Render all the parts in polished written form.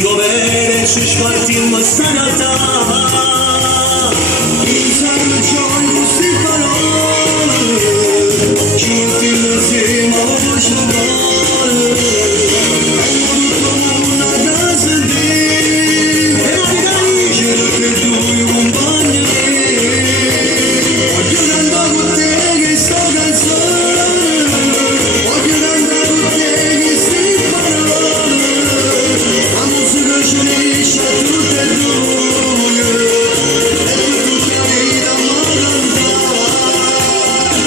Dico bene, ci spartiamo stanotte. Insieme c'ho queste parole, ci mettiamo insieme a voce uguale. Abbiamo tutto il mondo da sentire, e la vita dice che tu mi compagni. Voglio cantare con te questa canzone, voglio cantare con te queste parole. La musica ci unisce a tutte e due, e per tutta la vita mi cantare.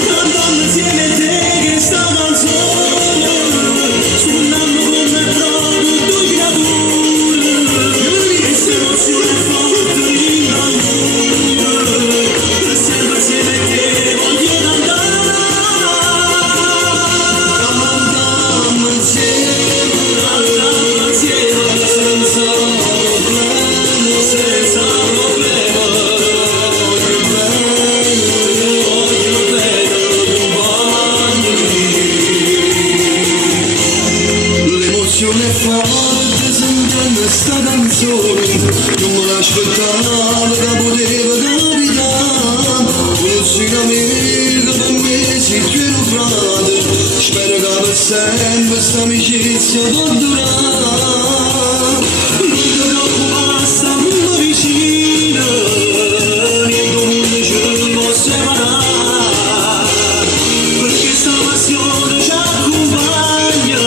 Cantando insieme a te questa canzone, suonando con me proprio due creature, questa emozione forte in l'amore, per sempre insieme a te voglio cantare. Cantiamo insieme senza problemi, senza problemi. Voglio bene, compagni. L'emozione è forte sentendo sta canzone, non me l'aspettavo che poteva capitare. Conosci un amico per me, sei più un frate, spero che per sempre sta amicizia può durare. Non ti preoccupare, stiamo vicino, niente mondo ci può separare, perché sta passione ci accompagna,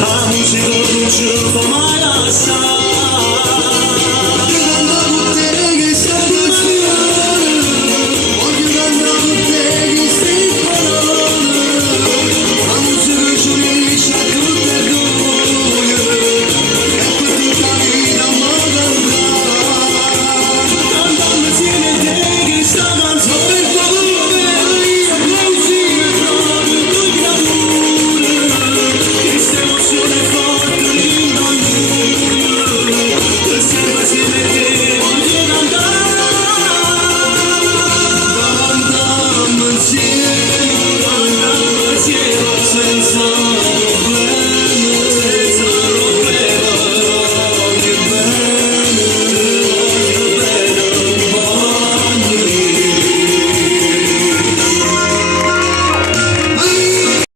la musica non ci fa mai lasciare.